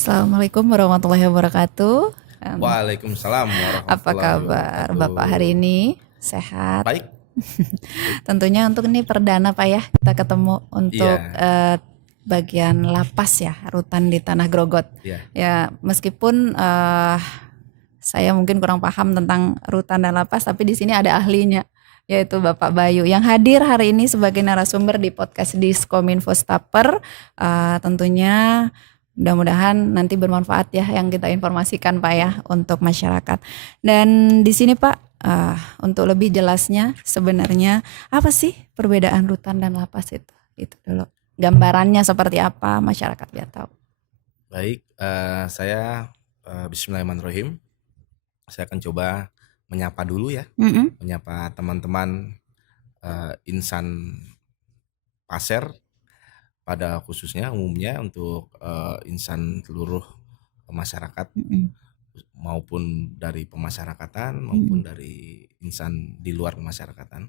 Assalamualaikum warahmatullahi wabarakatuh. Waalaikumsalam Apa warahmatullahi kabar Bapak wabarakatuh. hari ini? Sehat? Baik, baik. Tentunya untuk ini perdana Pak ya, kita ketemu untuk Iya, bagian lapas ya, rutan di Tanah Grogot. iya. Ya, meskipun saya mungkin kurang paham tentang rutan dan lapas, tapi di sini ada ahlinya, yaitu Bapak Bayu yang hadir hari ini sebagai narasumber di podcast Diskominfo Stapper. Tentunya mudah-mudahan nanti bermanfaat ya yang kita informasikan Pak ya untuk masyarakat. Dan di sini Pak, untuk lebih jelasnya sebenarnya apa sih perbedaan rutan dan lapas itu? Itu dulu. Gambarannya seperti apa masyarakat biar tahu. Baik, saya Bismillahirrahmanirrahim. Saya akan coba menyapa dulu ya, Mm-mm. menyapa teman-teman insan Pasir pada khususnya umumnya untuk insan seluruh masyarakat Mm-mm. maupun dari pemasyarakatan Mm-mm. maupun dari insan di luar pemasyarakatan.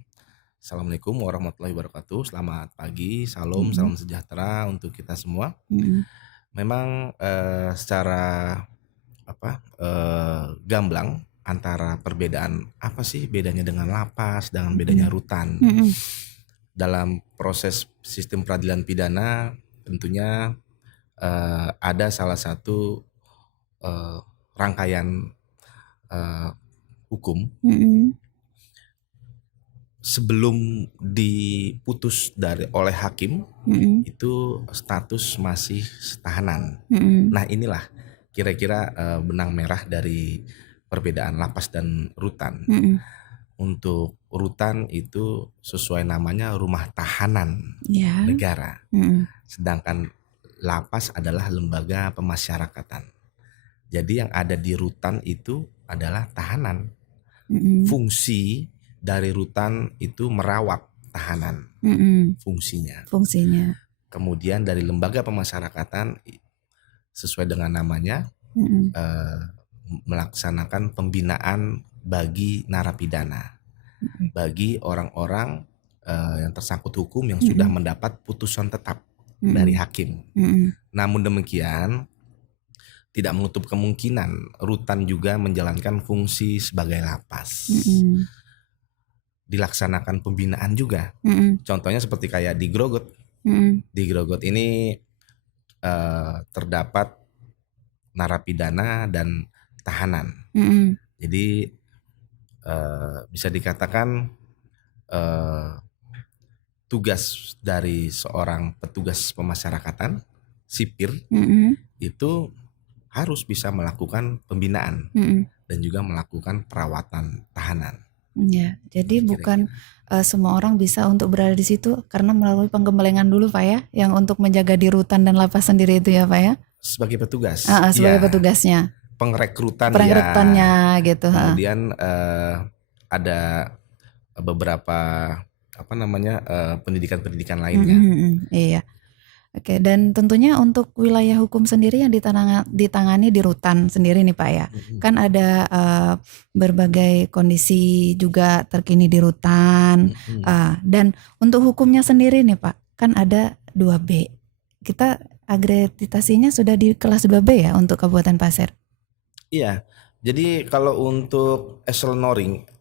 Assalamualaikum warahmatullahi wabarakatuh. Selamat pagi, salam, Mm-mm. salam sejahtera untuk kita semua. Mm-mm. Memang secara gamblang antara perbedaan apa sih bedanya dengan lapas, dengan bedanya rutan. Mm-mm. Dalam proses sistem peradilan pidana tentunya ada salah satu rangkaian hukum Mm-mm. sebelum diputus oleh hakim. Mm-mm. Itu status masih tahanan. Mm-mm. Nah inilah kira-kira benang merah dari perbedaan lapas dan rutan. Mm-mm. Untuk rutan itu sesuai namanya rumah tahanan Ya. negara. Mm-mm. Sedangkan lapas adalah lembaga pemasyarakatan. Jadi yang ada di rutan itu adalah tahanan. Mm-mm. Fungsi dari rutan itu merawat tahanan. Mm-mm. Fungsinya. Kemudian dari lembaga pemasyarakatan sesuai dengan namanya Mm-mm. melaksanakan pembinaan bagi narapidana, Mm-mm. bagi orang-orang yang tersangkut hukum yang sudah mendapat putusan tetap dari hakim. Mm-mm. Namun demikian tidak menutup kemungkinan rutan juga menjalankan fungsi sebagai lapas. Mm-mm. Dilaksanakan pembinaan juga. Mm-mm. Contohnya seperti kayak di Grogot. Mm-mm. Di Grogot ini terdapat narapidana dan tahanan. Mm-mm. Jadi bisa dikatakan tugas dari seorang petugas pemasyarakatan sipir Mm-mm. itu harus bisa melakukan pembinaan Mm-mm. dan juga melakukan perawatan tahanan. Ya, jadi bukan Kira-kira. semua orang bisa untuk berada di situ karena melalui penggemblengan dulu Pak ya, yang untuk menjaga di rutan dan lapas sendiri itu ya Pak ya. Sebagai petugas, Sebagai ya, petugasnya, perekrutannya, gitu. kemudian ada beberapa pendidikan-pendidikan lainnya. Iya. Oke, dan tentunya untuk wilayah hukum sendiri yang ditangani di rutan sendiri nih Pak ya, kan ada berbagai kondisi juga terkini di rutan, dan untuk hukumnya sendiri nih Pak, kan ada 2B. Kita akreditasinya sudah di kelas 2B ya untuk Kabupaten Pasir. Iya, jadi kalau untuk eselonoring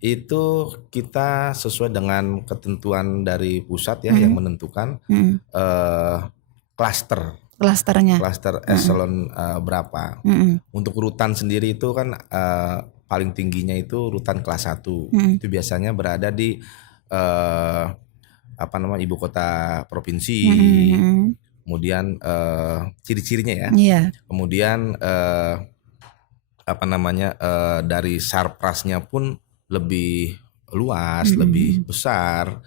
itu kita sesuai dengan ketentuan dari pusat ya yang menentukan klaster eselon berapa. Untuk rutan sendiri itu kan paling tingginya itu rutan kelas 1. Itu biasanya berada di ibu kota provinsi. Kemudian ciri-cirinya ya. Iya. Kemudian dari sarprasnya pun lebih luas, lebih besar,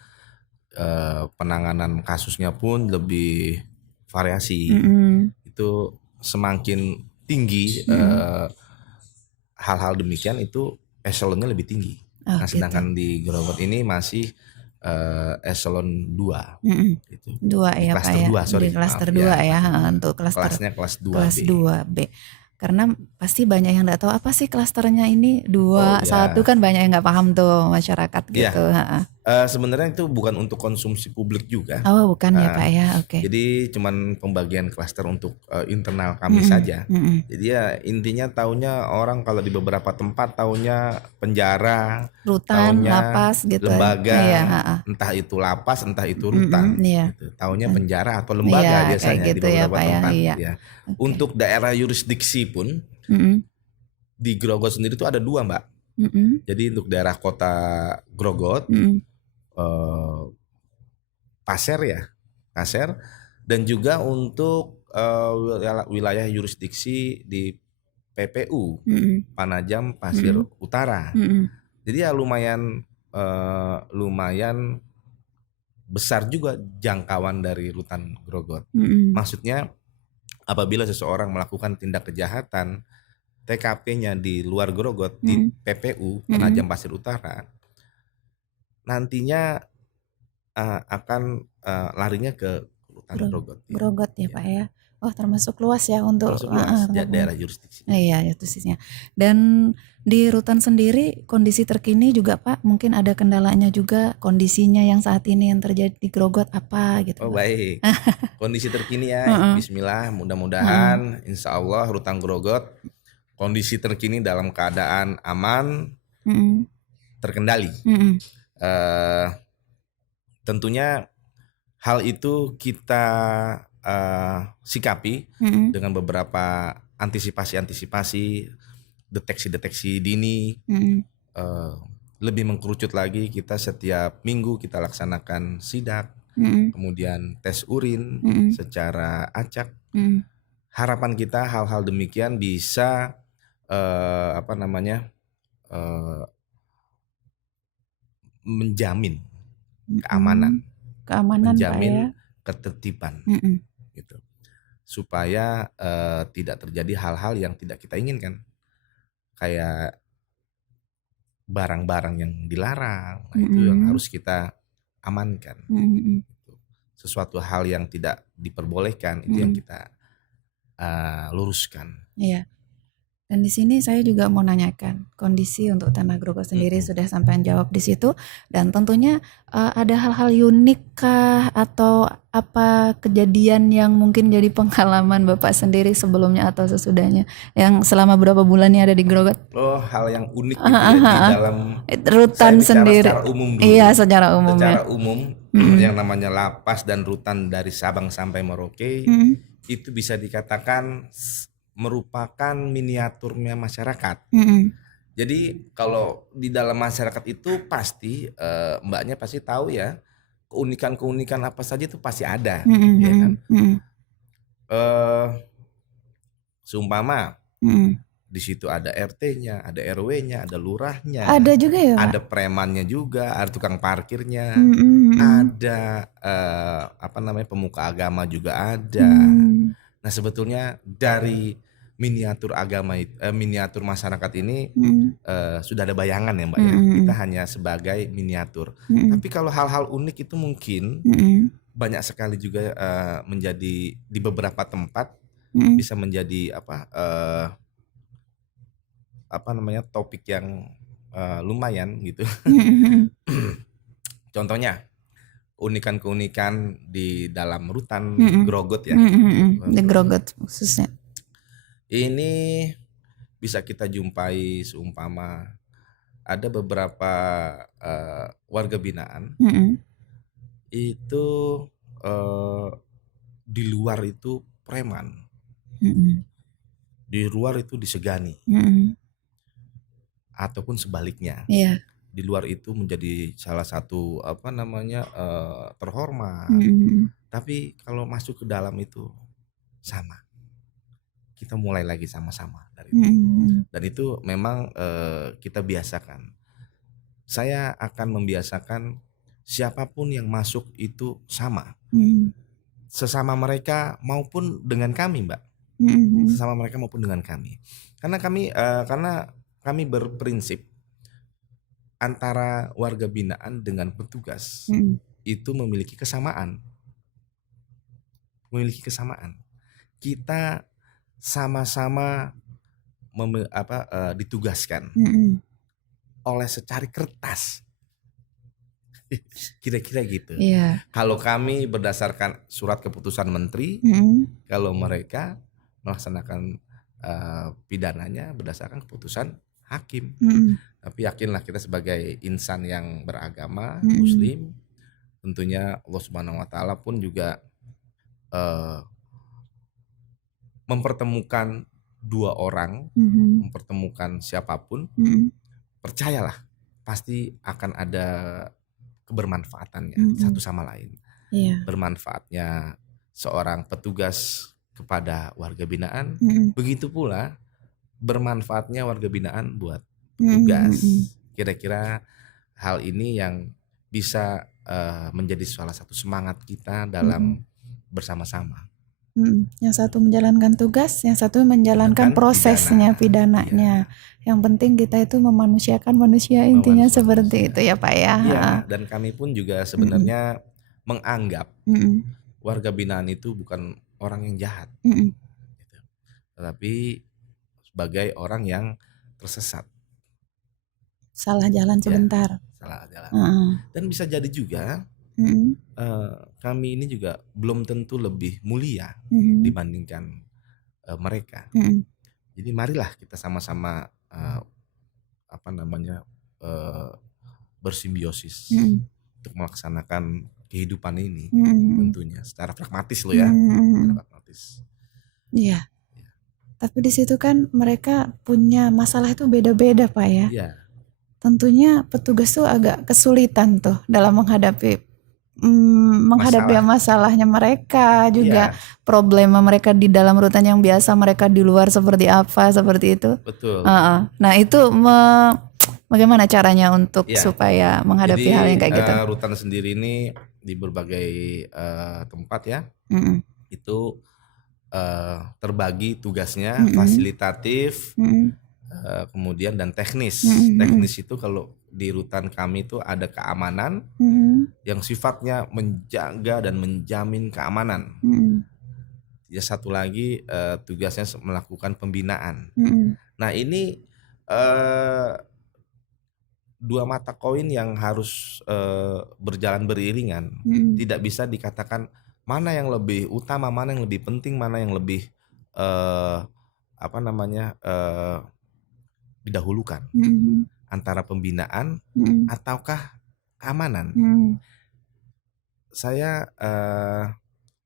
penanganan kasusnya pun lebih variasi. Itu semakin tinggi hal-hal demikian itu eselonnya lebih tinggi. Nah, sedangkan di Grogot ini masih eselon 2. Gitu. 2 ya Pak ya. Di klaster 2 ya, untuk kelasnya kelas 2B. Kelas 2B. Karena pasti banyak yang enggak tahu apa sih klasternya ini 2, 1 kan banyak yang enggak paham tuh masyarakat gitu. Sebenarnya itu bukan untuk konsumsi publik juga. Oh, bukan ya Pak ya, oke. Jadi cuman pembagian klaster untuk internal kami saja. Jadi ya intinya taunya orang kalau di beberapa tempat taunya penjara, Rutan, taunya lapas gitu. lembaga, Iya, entah itu lapas, entah itu rutan. iya. Gitu. Taunya penjara atau Iya, lembaga kayak biasanya di gitu ya beberapa Pak ya. tempat. Iya. Ya. Oke. Untuk daerah yurisdiksi pun di Grogot sendiri itu ada 2 Mbak. Jadi untuk daerah kota Grogot, Pasir ya, Pasir, dan juga untuk wilayah yurisdiksi di PPU Panajam Pasir Utara. Jadi ya lumayan besar juga jangkauan dari rutan Grogot. Maksudnya apabila seseorang melakukan tindak kejahatan TKP-nya di luar Grogot di PPU Panajam Pasir Utara, nantinya akan larinya ke rutan Grogot. Grogot ya Pak ya. Oh, termasuk luas ya untuk luas daerah yurisdiksi. Iya, yurisdiksinya. Dan di rutan sendiri kondisi terkini juga Pak, mungkin ada kendalanya juga, kondisinya yang saat ini yang terjadi di Grogot apa gitu. Oh Pak. Baik. Kondisi terkini ya, bismillah, mudah-mudahan insya Allah rutan Grogot kondisi terkini dalam keadaan aman, terkendali. Tentunya hal itu kita sikapi dengan beberapa antisipasi, deteksi dini. Lebih mengkerucut lagi, kita setiap minggu kita laksanakan sidak, kemudian tes urin secara acak. Harapan kita hal-hal demikian bisa menjamin keamanan, menjamin Pak ya, ketertiban, gitu, supaya tidak terjadi hal-hal yang tidak kita inginkan, kayak barang-barang yang dilarang, itu yang harus kita amankan. Sesuatu hal yang tidak diperbolehkan itu yang kita luruskan. Iya. Dan di sini saya juga mau nanyakan kondisi untuk Tanah Grogot sendiri sudah sampai jawab di situ, dan tentunya ada hal-hal unik kah atau apa kejadian yang mungkin jadi pengalaman Bapak sendiri sebelumnya atau sesudahnya yang selama berapa bulannya ada di Grogot? Oh, hal yang unik gitu ya, di dalam rutan sendiri. Secara umum dulu. Iya, secara umum. Secara umum yang namanya lapas dan rutan dari Sabang sampai Merauke itu bisa dikatakan merupakan miniaturnya masyarakat. Jadi kalau di dalam masyarakat itu pasti mbaknya pasti tahu ya, keunikan apa saja itu pasti ada, ya kan. Seumpama di situ ada RT-nya, ada RW-nya, ada lurahnya, ada juga ya, ada premannya juga, ada tukang parkirnya, ada pemuka agama juga ada. Nah sebetulnya dari miniatur miniatur masyarakat ini sudah ada bayangan ya Mbak ya. Kita hanya sebagai miniatur. Tapi kalau hal-hal unik itu mungkin banyak sekali juga menjadi di beberapa tempat bisa menjadi topik yang lumayan gitu. Contohnya keunikan di dalam rutan Grogot ya. Di Grogot khususnya. Ini bisa kita jumpai seumpama ada beberapa warga binaan itu di luar itu preman, di luar itu disegani, ataupun sebaliknya. Di luar itu menjadi salah satu terhormat, tapi kalau masuk ke dalam itu sama. Kita mulai lagi sama-sama dari itu. Dan itu memang kita biasakan. Saya akan membiasakan siapapun yang masuk itu sama. Sesama mereka maupun dengan kami, Mbak. Sesama mereka maupun dengan kami. Karena kami berprinsip antara warga binaan dengan petugas itu memiliki kesamaan. Kita sama-sama ditugaskan oleh secari kertas Kira-kira gitu. Iya. Kalau kami berdasarkan surat keputusan menteri, kalau mereka melaksanakan pidananya berdasarkan keputusan hakim. Tapi yakinlah kita sebagai insan yang beragama Muslim, tentunya Allah Subhanahu Wa Taala pun juga mempertemukan dua orang, mempertemukan siapapun, percayalah pasti akan ada kebermanfaatannya satu sama lain. Bermanfaatnya seorang petugas kepada warga binaan, begitu pula bermanfaatnya warga binaan buat petugas. Kira-kira hal ini yang bisa menjadi salah satu semangat kita dalam bersama-sama. Yang satu menjalankan tugas, yang satu menjalankan prosesnya, pidananya. Yang penting kita itu memanusiakan manusia, intinya seperti itu ya Pak ya. Iya, dan kami pun juga sebenarnya menganggap warga binaan itu bukan orang yang jahat, tetapi sebagai orang yang tersesat. Salah jalan sebentar. Salah jalan. Dan bisa jadi juga kami ini juga belum tentu lebih mulia dibandingkan mereka. Jadi marilah kita sama-sama bersimbiosis untuk melaksanakan kehidupan ini, tentunya secara pragmatis loh ya, secara pragmatis. Iya. Tapi di situ kan mereka punya masalah itu beda-beda Pak ya. Iya. Tentunya petugas tuh agak kesulitan tuh dalam menghadapi masalahnya mereka juga, problema mereka di dalam rutan yang biasa, mereka di luar seperti apa, seperti itu. Betul. Nah itu bagaimana caranya untuk supaya menghadapi hal yang kayak gitu? Rutan sendiri ini di berbagai tempat ya, itu terbagi tugasnya fasilitatif, kemudian dan teknis. Teknis itu kalau di rutan kami itu ada keamanan yang sifatnya menjaga dan menjamin keamanan. Ya satu lagi tugasnya melakukan pembinaan. Nah ini dua mata koin yang harus berjalan beriringan. Tidak bisa dikatakan mana yang lebih utama, mana yang lebih penting, mana yang lebih didahulukan, antara pembinaan ataukah keamanan. Saya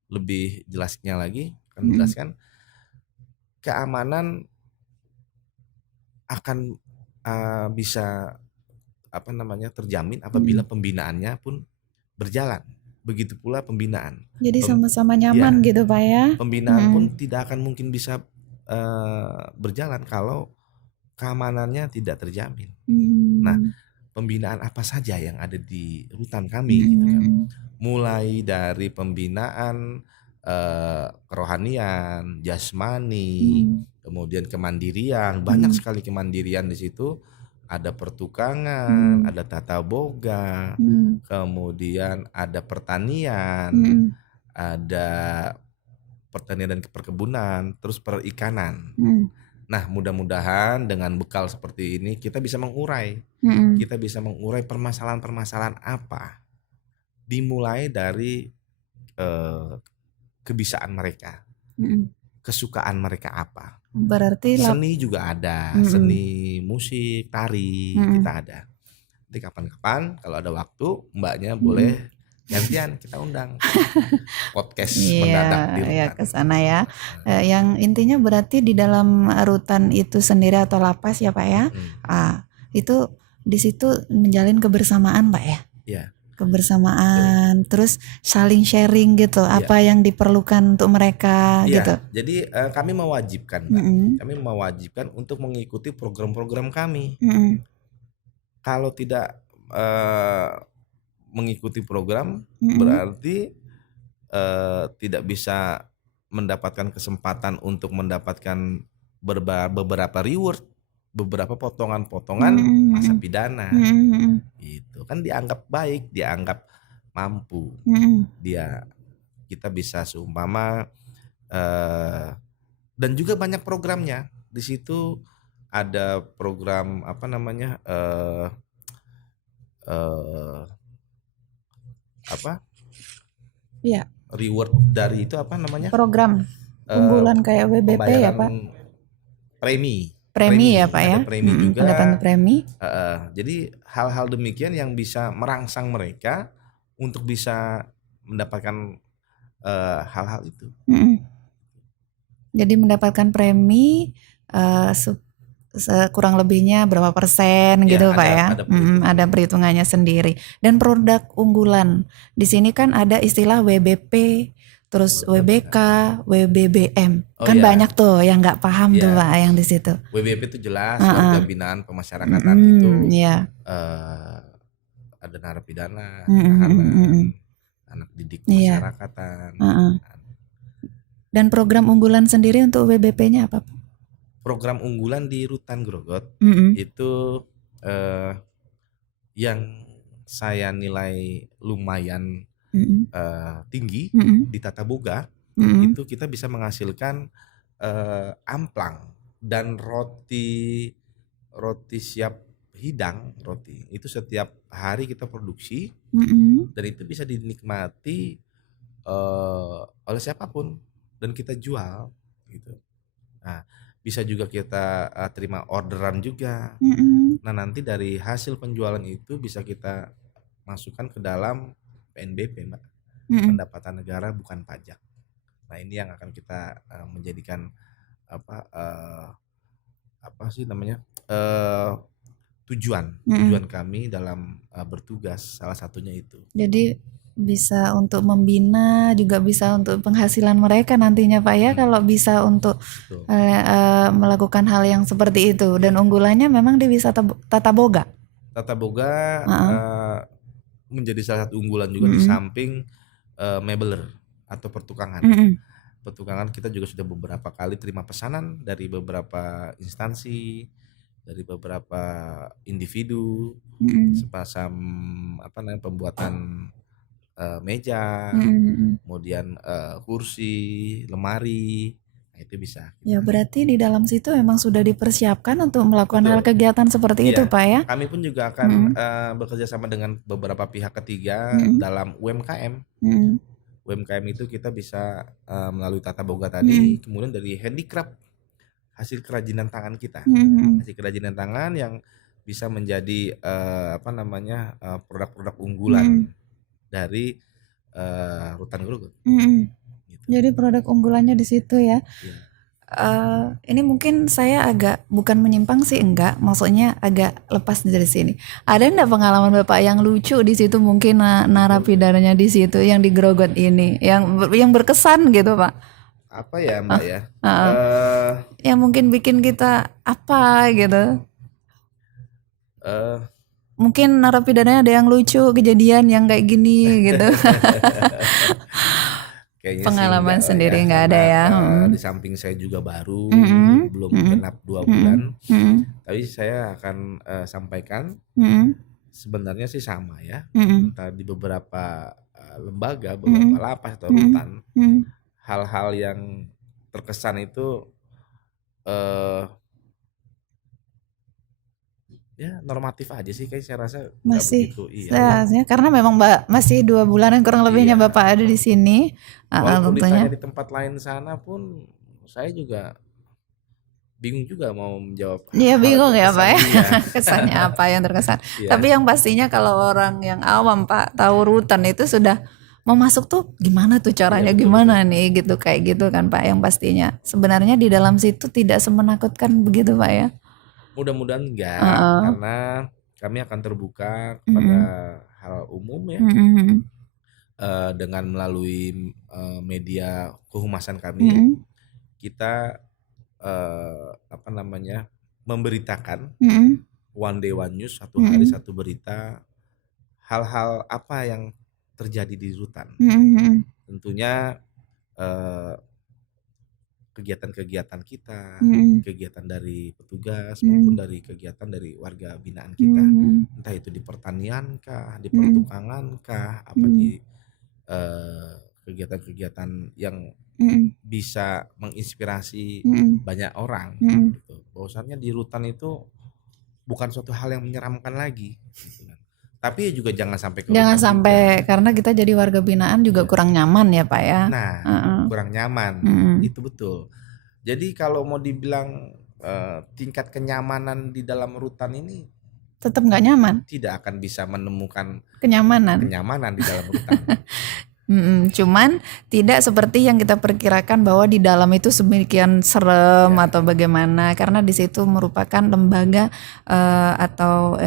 lebih jelasnya lagi akan menjelaskan keamanan akan bisa terjamin apabila pembinaannya pun berjalan. Begitu pula pembinaan. Jadi sama-sama nyaman gitu Pak ya. Pembinaan pun tidak akan mungkin bisa berjalan kalau keamanannya tidak terjamin. Nah, pembinaan apa saja yang ada di rutan kami gitu kan. Mulai dari pembinaan kerohanian, jasmani, kemudian kemandirian, banyak sekali kemandirian di situ. Ada pertukangan, ada tata boga, kemudian ada pertanian, ada pertanian dan perkebunan, terus perikanan. Nah, mudah-mudahan dengan bekal seperti ini kita bisa mengurai, permasalahan-permasalahan apa. Dimulai dari kebiasaan mereka, kesukaan mereka apa. Berarti seni juga ada, seni musik, tari, kita ada. Nanti kapan-kapan kalau ada waktu mbaknya boleh gantian kita undang podcast mendadak di rutan. Ya ke sana ya. Yang intinya berarti di dalam rutan itu sendiri atau lapas ya Pak ya. Itu di situ menjalin kebersamaan Pak ya. Iya. Kebersamaan, terus saling sharing gitu, apa yang diperlukan untuk mereka gitu. Jadi kami mewajibkan, Mbak. Kami mewajibkan untuk mengikuti program-program kami. Kalau tidak mengikuti program, berarti tidak bisa mendapatkan kesempatan untuk mendapatkan beberapa reward, beberapa potongan-potongan masa pidana. Itu kan dianggap baik, dianggap mampu. Kita bisa seumpama dan juga banyak programnya. Di situ ada program apa Iya, reward dari itu apa namanya program eh, unggulan kayak WBP ya pembayaran Pak. premi Premi ya Pak ya. ada premi Ada tanda juga. premi. Jadi hal-hal demikian yang bisa merangsang mereka untuk bisa mendapatkan hal-hal itu. Mm-mm. Jadi mendapatkan premi eh, kurang lebihnya berapa persen Ya, gitu Pak ya. ada perhitungan. Ada perhitungannya sendiri. Dan produk unggulan. Di sini kan ada istilah WBP, terus WBK, WBBM. Oh Kan ya, banyak tuh yang nggak paham tuh ya. Pak yang di situ. WBP itu jelas Heeh. warga binaan pemasyarakatan itu Ya. ada narapidana, Mm-mm, tahanan, anak didik Iya. pemasyarakatan. Heeh. Dan program unggulan sendiri untuk WBP-nya apa Pak? Program unggulan di Rutan Grogot Mm-mm. itu yang saya nilai lumayan Mm-mm. tinggi Mm-mm. di Tata Boga. Mm-mm. Itu kita bisa menghasilkan amplang dan roti siap hidang roti itu setiap hari kita produksi. Mm-mm. Dan itu bisa dinikmati oleh siapapun dan kita jual gitu. Nah, bisa juga kita terima orderan juga. Mm-mm. Nah, nanti dari hasil penjualan itu bisa kita masukkan ke dalam PNBP, Mbak. Mm-mm. Pendapatan negara bukan pajak. Nah, ini yang akan kita menjadikan apa sih namanya tujuan kami dalam bertugas, salah satunya itu. Jadi bisa untuk membina, juga bisa untuk penghasilan mereka nantinya Pak ya, kalau bisa untuk Betul. melakukan hal yang seperti itu. Dan unggulannya memang di wisata Tata Boga. Tata Boga menjadi salah satu unggulan juga di samping mebeler atau pertukangan. Pertukangan kita juga sudah beberapa kali terima pesanan dari beberapa instansi, dari beberapa individu, sepasang pembuatan meja, kemudian kursi, lemari, nah itu bisa. Ya berarti di dalam situ memang sudah dipersiapkan untuk melakukan Betul. hal kegiatan seperti itu Pak ya. Kami pun juga akan bekerja sama dengan beberapa pihak ketiga dalam UMKM. UMKM itu kita bisa melalui Tata Boga tadi, kemudian dari handicraft, hasil kerajinan tangan kita, hasil kerajinan tangan yang bisa menjadi produk-produk unggulan dari Rutan Grogot. Gitu. Jadi produk unggulannya di situ ya. Ini mungkin saya agak bukan menyimpang sih, enggak, maksudnya agak lepas dari sini. Ada enggak pengalaman Bapak yang lucu di situ, mungkin narapidananya di situ yang di Grogot ini yang berkesan gitu Pak? Apa ya Mbak ya? Yang mungkin bikin kita apa gitu? Mungkin narapidananya ada yang lucu, kejadian yang kayak gini gitu. Kayaknya Pengalaman sih sendiri ya, nggak ada ya. Di samping saya juga baru, belum genap 2 bulan, tapi saya akan sampaikan sebenarnya sih sama ya, entah di beberapa lembaga, beberapa lapas atau rutan, hal-hal yang terkesan itu ya normatif aja sih, kayak saya rasa nggak Masih begitu. Iya. karena memang masih 2 bulanan kurang lebihnya Bapak ada di sini. Walaupun Tentunya. ditanya di tempat lain sana pun saya juga bingung juga mau menjawab. Iya bingung ya Pak ya. Iya. Kesannya apa yang terkesan. Iya. Tapi yang pastinya kalau orang yang awam Pak tahu rutan itu sudah mau masuk tuh gimana tuh caranya, Iya, betul, gimana nih gitu, kayak gitu kan Pak, yang pastinya. Sebenarnya di dalam situ tidak semenakutkan begitu Pak ya. Mudah-mudahan enggak, karena kami akan terbuka kepada hal umum ya, dengan melalui media kehumasan kami, kita memberitakan one day one news, satu hari satu berita, hal-hal apa yang terjadi di rutan. Tentunya kegiatan-kegiatan kita, kegiatan dari petugas maupun dari kegiatan dari warga binaan kita, entah itu di pertanian kah, di pertukangan kah, apa di kegiatan-kegiatan yang bisa menginspirasi banyak orang. Gitu. Bahwasannya di rutan itu bukan suatu hal yang menyeramkan lagi, gitu kan. Tapi juga jangan sampai ke Jangan hutang sampai juga. karena kita jadi warga binaan juga kurang nyaman ya Pak ya. Nah, kurang nyaman. Mm-mm. Itu betul. Jadi kalau mau dibilang tingkat kenyamanan di dalam rutan ini Tetap nggak nyaman, tidak akan bisa menemukan kenyamanan. kenyamanan di dalam rutan. Cuman tidak seperti yang kita perkirakan bahwa di dalam itu sedemikian serem atau bagaimana, karena di situ merupakan lembaga atau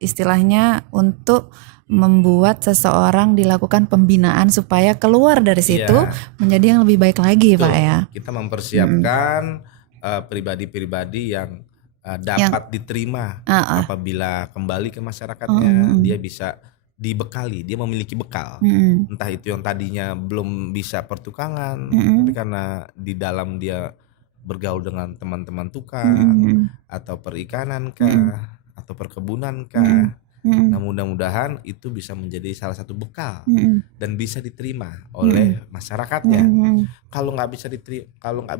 istilahnya untuk membuat seseorang dilakukan pembinaan supaya keluar dari situ menjadi yang lebih baik lagi, Pak ya. Kita mempersiapkan pribadi-pribadi yang dapat diterima apabila kembali ke masyarakatnya, dia bisa dibekali, dia memiliki bekal. Entah itu yang tadinya belum bisa pertukangan, tapi karena di dalam dia bergaul dengan teman-teman tukang atau perikanan kah, atau perkebunan kah. Nah, mudah-mudahan itu bisa menjadi salah satu bekal dan bisa diterima oleh masyarakatnya. Kalau nggak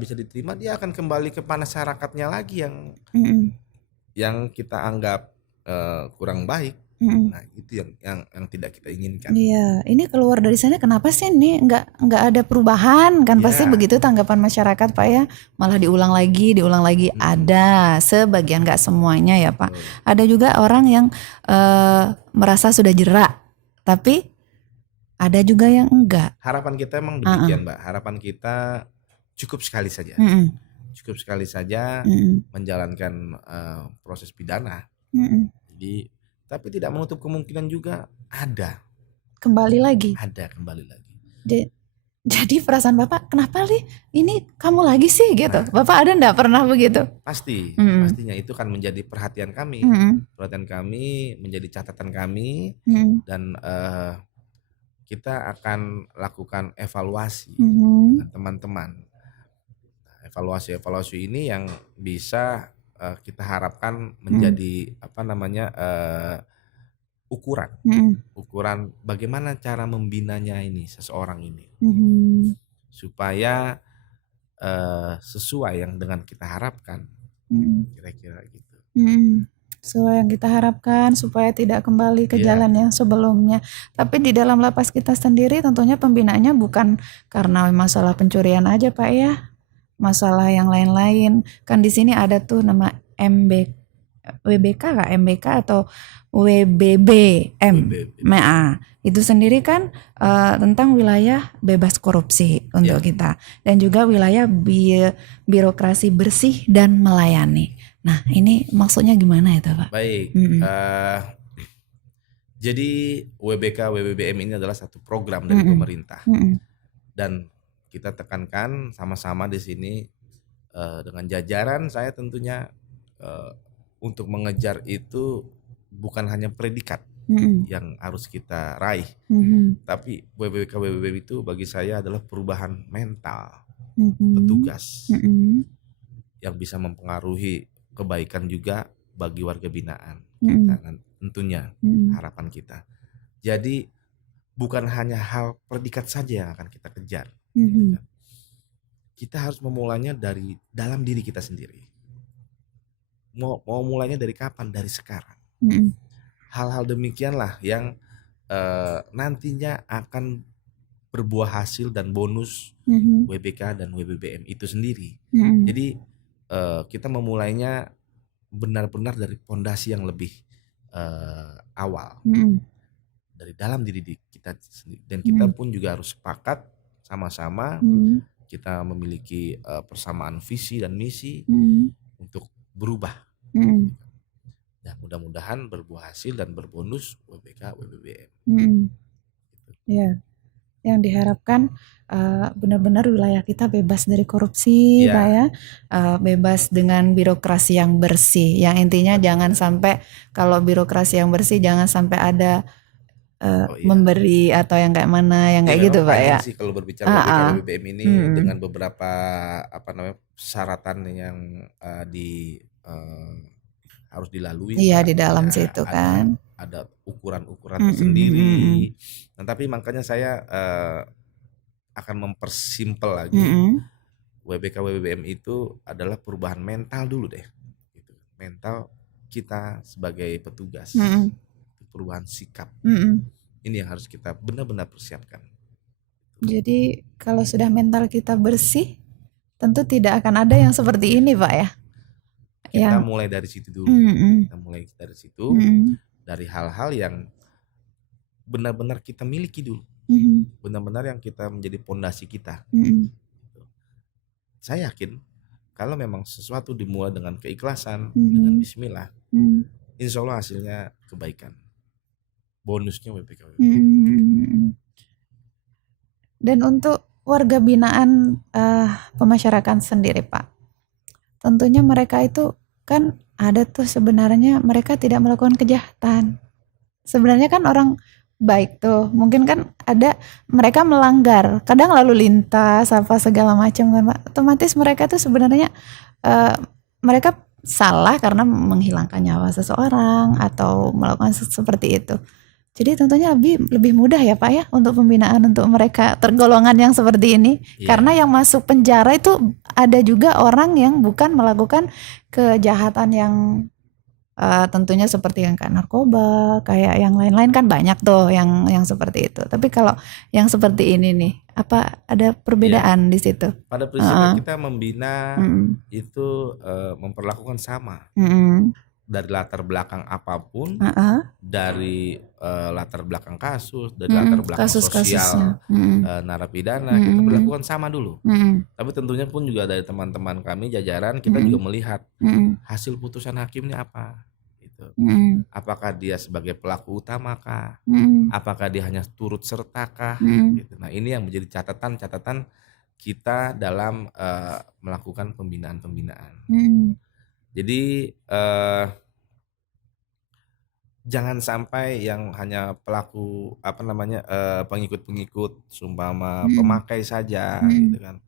bisa diterima, dia akan kembali ke masyarakatnya lagi yang kita anggap kurang baik. Nah, itu yang tidak kita inginkan. Iya, ini keluar dari sana kenapa sih nih nggak ada perubahan kan? Pasti begitu tanggapan masyarakat Pak ya, malah diulang lagi. Ada sebagian, nggak semuanya ya Pak. Ada juga orang yang merasa sudah jerak, tapi ada juga yang enggak. Harapan kita emang demikian Mbak. Harapan kita cukup sekali saja, menjalankan proses pidana. Jadi tapi tidak menutup kemungkinan juga ada kembali lagi. Jadi perasaan Bapak, kenapa nih ini kamu lagi sih gitu? Bapak ada enggak pernah begitu? Pastinya itu kan menjadi perhatian kami. Perhatian kami, menjadi catatan kami, dan kita akan lakukan evaluasi dengan teman-teman. Evaluasi ini yang bisa kita harapkan menjadi ukuran bagaimana cara membinanya ini seseorang ini, supaya sesuai yang dengan kita harapkan, kira-kira gitu. Sesuai yang kita harapkan supaya tidak kembali ke jalan yang sebelumnya. Tapi di dalam lapas kita sendiri tentunya pembinaannya bukan karena masalah pencurian aja Pak ya, masalah yang lain-lain. Kan di sini ada tuh nama WBK atau WBBM. Itu sendiri kan tentang wilayah bebas korupsi untuk kita, dan juga wilayah birokrasi bersih dan melayani. Nah, ini maksudnya gimana itu Pak? Baik, jadi WBK WBBM ini adalah satu program dari pemerintah, dan kita tekankan sama-sama di sini dengan jajaran saya tentunya untuk mengejar itu bukan hanya predikat yang harus kita raih, tapi WBK WBBM itu bagi saya adalah perubahan mental petugas yang bisa mempengaruhi kebaikan juga bagi warga binaan kita, tentunya harapan kita. Jadi bukan hanya hal predikat saja yang akan kita kejar. Kita harus memulainya dari dalam diri kita sendiri. Mau mulainya dari kapan? Dari sekarang. Hal-hal demikianlah yang nantinya akan berbuah hasil dan bonus WBK dan WBBM itu sendiri. Jadi kita memulainya benar-benar dari fondasi yang lebih awal, dari dalam diri kita sendiri, dan kita pun juga harus sepakat sama-sama. Kita memiliki persamaan visi dan misi untuk berubah. Dan mudah-mudahan berbuah hasil dan berbonus WBK WBBM. Ya, yang diharapkan benar-benar wilayah kita bebas dari korupsi, Pak ya, bebas dengan birokrasi yang bersih. Yang intinya jangan sampai, kalau birokrasi yang bersih jangan sampai ada memberi atau yang kayak mana, yang kayak gitu Pak ya. Sih kalau berbicara WBK WBBM ini dengan beberapa persyaratan yang harus dilalui. Iya, di dalam situ kan. Ada ukuran-ukuran tersendiri. Nah, tapi makanya saya akan mempersimpel lagi. WBK WBBM itu adalah perubahan mental dulu deh. Mental kita sebagai petugas. perubahan sikap. Mm-mm. Ini yang harus kita benar-benar persiapkan. Jadi kalau sudah mental kita bersih, tentu tidak akan ada yang seperti ini, Pak ya. Kita Yang mulai dari situ dulu. Mm-mm. Kita mulai dari situ, Mm-mm. dari hal-hal yang benar-benar kita miliki dulu. Mm-mm. Benar-benar yang kita menjadi pondasi kita. Mm-mm. Saya yakin kalau memang sesuatu dimulai dengan keikhlasan, Mm-mm. dengan bismillah, Mm-mm. insya Allah hasilnya kebaikan. Bonusnya WPK. Mm-mm. Dan untuk warga binaan pemasyarakatan sendiri, Pak, tentunya mereka itu kan ada tuh sebenarnya mereka tidak melakukan kejahatan. Sebenarnya kan orang baik tuh, mungkin kan ada mereka melanggar, kadang lalu lintas apa segala macam kan, Pak. Otomatis mereka tuh sebenarnya eh, mereka salah karena menghilangkan nyawa seseorang atau melakukan seperti itu. Jadi tentunya lebih mudah ya Pak ya untuk pembinaan untuk mereka tergolongan yang seperti ini. Karena yang masuk penjara itu ada juga orang yang bukan melakukan kejahatan yang tentunya seperti yang kayak narkoba, kayak yang lain-lain kan banyak tuh yang seperti itu. Tapi kalau yang seperti ini nih, apa ada perbedaan di situ? Pada prinsipnya kita membina itu memperlakukan sama. Dari latar belakang apapun, dari latar belakang kasus, dari latar belakang sosial narapidana, kita berlakukan sama dulu. Tapi tentunya pun juga dari teman-teman kami jajaran kita juga melihat hasil putusan hakimnya apa. Gitu. Apakah dia sebagai pelaku utama kah? Apakah dia hanya turut serta kah? Gitu. Nah ini yang menjadi catatan kita dalam melakukan pembinaan. Jadi jangan sampai yang hanya pelaku pengikut-pengikut sumpama pemakai saja gitu kan.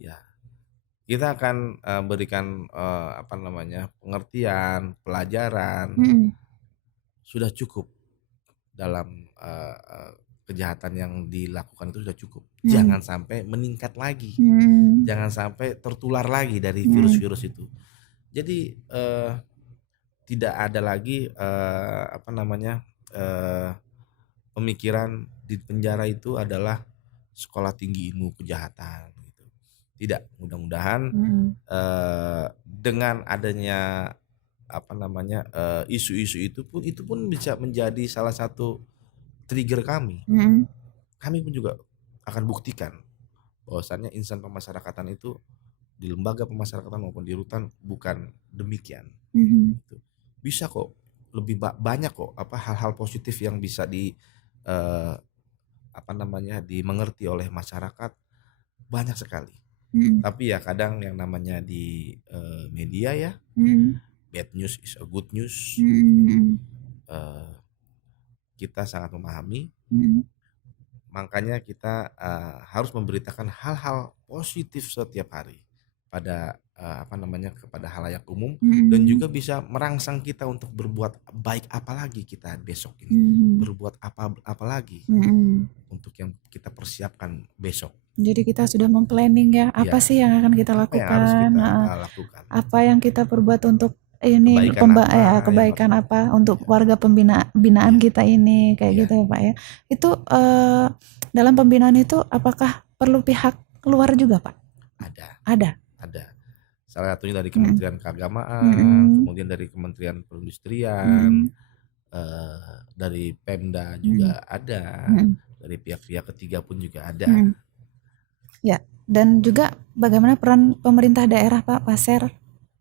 Ya. Kita akan berikan pengertian, pelajaran. Sudah cukup dalam kejahatan yang dilakukan itu sudah cukup. Jangan sampai meningkat lagi. Jangan sampai tertular lagi dari virus-virus itu. Jadi tidak ada lagi pemikiran di penjara itu adalah sekolah tinggi ilmu kejahatan gitu. Tidak, mudah-mudahan dengan adanya isu-isu itu pun bisa menjadi salah satu trigger kami. Kami pun juga akan buktikan bahwasannya insan pemasyarakatan itu di lembaga pemasyarakatan maupun di rutan bukan demikian. Bisa kok lebih banyak kok hal-hal positif yang bisa dimengerti oleh masyarakat, banyak sekali. Tapi ya kadang yang namanya di media ya, bad news is a good news. Kita sangat memahami, makanya kita harus memberitakan hal-hal positif setiap hari pada kepada halayak umum, dan juga bisa merangsang kita untuk berbuat baik apalagi kita besok ini, berbuat apa lagi untuk yang kita persiapkan besok. Jadi kita sudah memplanning ya, apa sih yang akan kita lakukan, apa yang kita perbuat untuk ini kebaikan apa untuk warga binaan kita ini kayak gitu ya Pak ya. Itu dalam pembinaan itu apakah perlu pihak luar juga Pak? Ada. Salah satunya dari Kementerian Keagamaan, kemudian dari Kementerian Perindustrian, dari Pemda juga ada, dari pihak-pihak ketiga pun juga ada. Ya, dan juga bagaimana peran pemerintah daerah Pak Pasir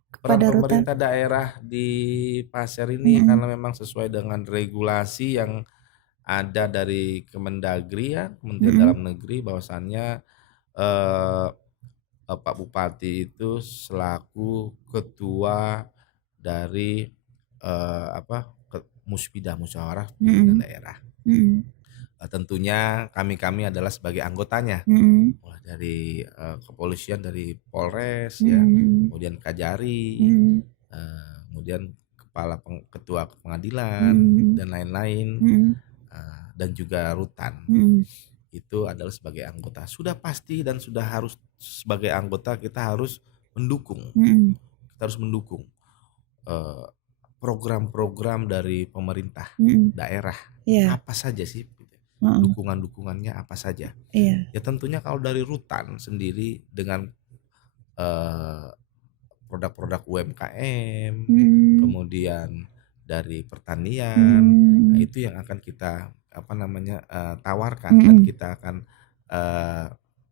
kepada rutan? Pemerintah daerah di Pasir ini karena memang sesuai dengan regulasi yang ada dari Kemendagri ya, Kementerian Dalam Negeri, bahwasannya Pak Bupati itu selaku ketua dari Muspida, Musyawarah Pimpinan Daerah. Tentunya kami adalah sebagai anggotanya, mulai dari kepolisian, dari Polres ya, kemudian Kajari, kemudian ketua pengadilan dan lain-lain, dan juga rutan. Itu adalah sebagai anggota. Sudah pasti dan sudah harus sebagai anggota kita harus mendukung. Kita harus mendukung program-program dari pemerintah daerah apa saja sih? Dukungan-dukungannya apa saja? Ya tentunya kalau dari Rutan sendiri dengan produk-produk UMKM, kemudian dari pertanian, nah itu yang akan kita tawarkan dan kita akan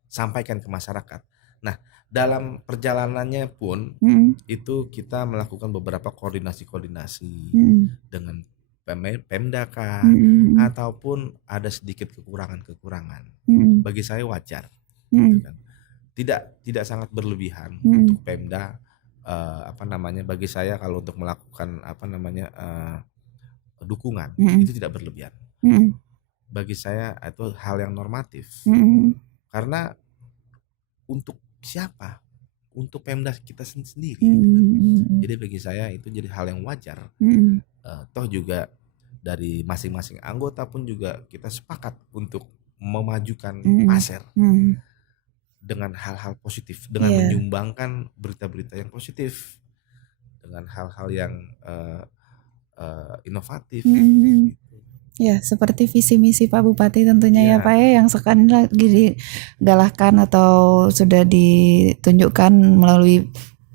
sampaikan ke masyarakat. Nah, dalam perjalanannya pun itu kita melakukan beberapa koordinasi dengan Pemda ataupun ada sedikit kekurangan. Bagi saya wajar, gitu kan. Tidak sangat berlebihan untuk Pemda. Bagi saya kalau untuk melakukan dukungan itu tidak berlebihan. Bagi saya itu hal yang normatif. Karena untuk siapa? Untuk Pemda kita sendiri. Jadi bagi saya itu jadi hal yang wajar. Toh juga dari masing-masing anggota pun juga kita sepakat untuk memajukan Pasir dengan hal-hal positif, dengan menyumbangkan berita-berita yang positif, dengan hal-hal yang inovatif. Ya, seperti visi misi Pak Bupati tentunya ya Pak ya, yang sekarang lagi digalakkan atau sudah ditunjukkan melalui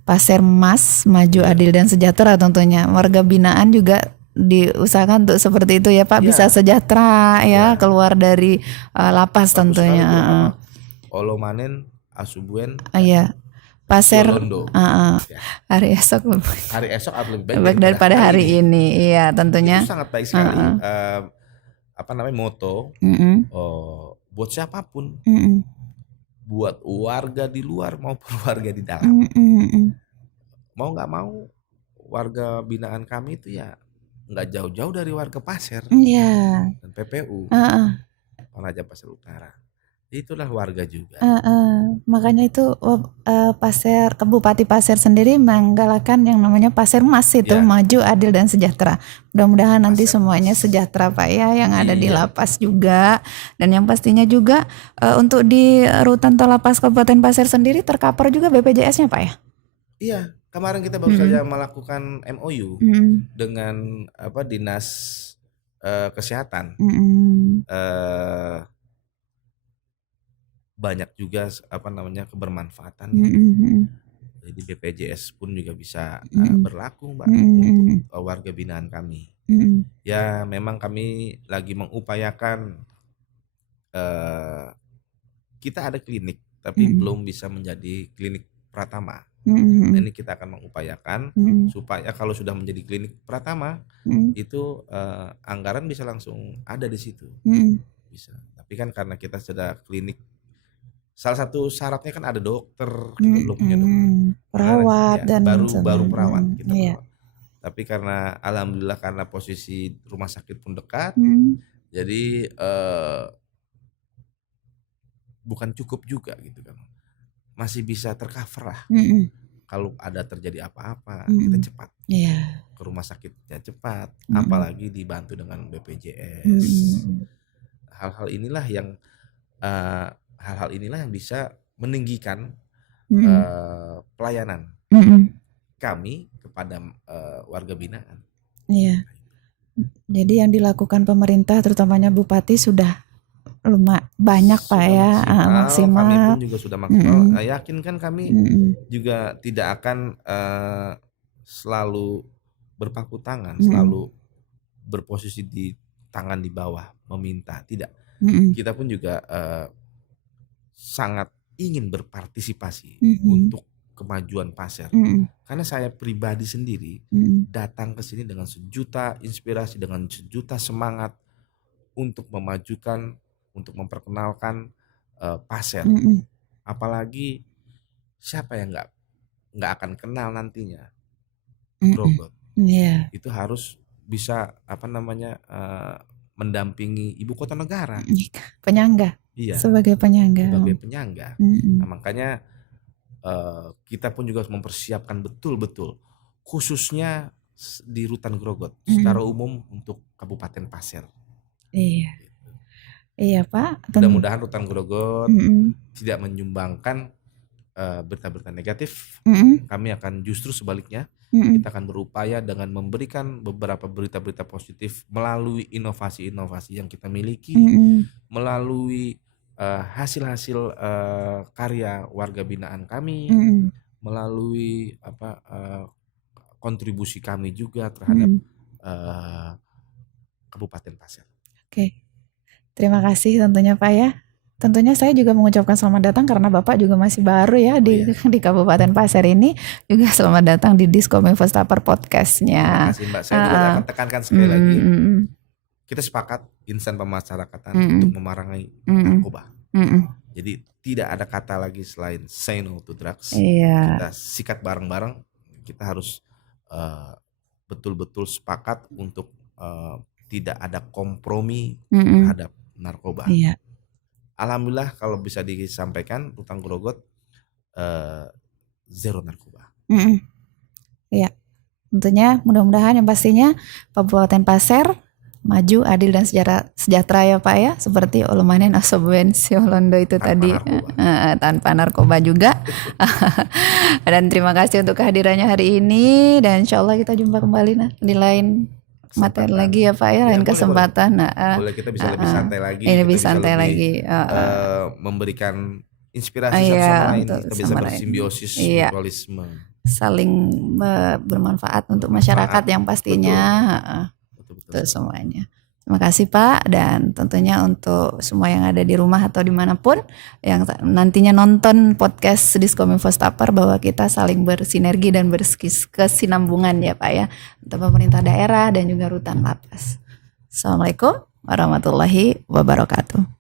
Pasir Mas, maju, adil dan sejahtera tentunya. Warga binaan juga diusahakan untuk seperti itu ya Pak, bisa sejahtera ya, keluar dari lapas tentunya. Olomanen asubuen Pasir Yolondo. hari esok lebih baik daripada hari ini. Iya, tentunya itu sangat baik sekali. Moto buat siapapun, buat warga di luar maupun warga di dalam. Mau nggak mau warga binaan kami itu ya nggak jauh-jauh dari warga Pasir dan PPU Penajam Pasir Utara. Itulah warga juga. Makanya itu Pasir, Bupati Pasir sendiri menggalakkan yang namanya Pasir Mas itu, maju, adil dan sejahtera. Mudah-mudahan nanti semuanya sejahtera Pak ya, yang ada di lapas juga, dan yang pastinya juga untuk di Rutan Tol Lapas Kabupaten Pasir sendiri tercover juga BPJS-nya Pak ya? Iya, kemarin kita baru saja melakukan MOU dengan Dinas Kesehatan. Banyak juga kebermanfaatan. Jadi BPJS pun juga bisa berlaku Mbak untuk warga binaan kami. Ya memang kami lagi mengupayakan, kita ada klinik tapi belum bisa menjadi klinik Pratama. Ini kita akan mengupayakan supaya kalau sudah menjadi klinik Pratama itu anggaran bisa langsung ada di situ. Bisa. Tapi kan karena kita sudah klinik, salah satu syaratnya kan ada dokter, kita belum punya dokter, perawat dan baru perawat kita perawat. Tapi karena alhamdulillah karena posisi rumah sakit pun dekat, jadi bukan cukup juga gitu kan, masih bisa tercover lah. Kalau ada terjadi apa-apa kita cepat ke rumah sakitnya cepat, apalagi dibantu dengan BPJS. Hal-hal inilah yang bisa meninggikan pelayanan kami kepada warga binaan. Iya. Jadi yang dilakukan pemerintah terutamanya Bupati sudah banyak Pak ya, maksimal. Kami pun juga sudah maksimal. Yakin kan kami juga tidak akan selalu berpangku tangan, selalu berposisi di tangan di bawah meminta, tidak. Kita pun juga sangat ingin berpartisipasi untuk kemajuan Pasir. Karena saya pribadi sendiri datang ke sini dengan sejuta inspirasi, dengan sejuta semangat untuk memajukan, untuk memperkenalkan Pasir. Apalagi siapa yang nggak akan kenal nantinya Grogot. Itu harus bisa mendampingi ibu kota negara, penyangga. Sebagai penyangga. Nah, makanya kita pun juga mempersiapkan betul-betul, khususnya di Rutan Grogot, secara umum untuk Kabupaten Pasir. Iya Pak. Mudah-mudahan Rutan Grogot tidak menyumbangkan berita-berita negatif. Kami akan justru sebaliknya Kita akan berupaya dengan memberikan beberapa berita-berita positif melalui inovasi-inovasi yang kita miliki, melalui hasil-hasil karya warga binaan kami, melalui kontribusi kami juga terhadap Kabupaten Pasir. Oke. Terima kasih tentunya Pak ya. Tentunya saya juga mengucapkan selamat datang karena Bapak juga masih baru ya di Kabupaten Pasir ini. Juga selamat datang di Diskominfo Staper Podcast-nya. Terima kasih Mbak. Saya juga akan tekankan sekali lagi. Kita sepakat insan pemasyarakatan untuk memerangi narkoba. Jadi tidak ada kata lagi selain say no to drugs. Kita sikat bareng-bareng. Kita harus betul-betul sepakat untuk tidak ada kompromi terhadap narkoba. Alhamdulillah kalau bisa disampaikan Rutan Grogot zero narkoba. Iya, tentunya mudah-mudahan yang pastinya Kabupaten Pasir maju, adil dan sejahtera ya Pak ya, seperti Ulumanen Asobwensi Londo itu tanpa tadi narkoba. Tanpa narkoba juga. Dan terima kasih untuk kehadirannya hari ini, dan insya Allah kita jumpa kembali di lain materi lagi ya Pak ya, lain kesempatan. Boleh kita bisa lebih santai lagi. Lebih santai lagi. Memberikan inspirasi satu sama lain. Kita bisa bersimbiosis, mutualisme. Saling bermanfaat untuk masyarakat yang pastinya. Betul semuanya. Terima kasih Pak, dan tentunya untuk semua yang ada di rumah atau dimanapun yang nantinya nonton podcast Diskominfo Staper, bahwa kita saling bersinergi dan berkesinambungan ya Pak ya, untuk pemerintah daerah dan juga rutan lapas. Assalamualaikum warahmatullahi wabarakatuh.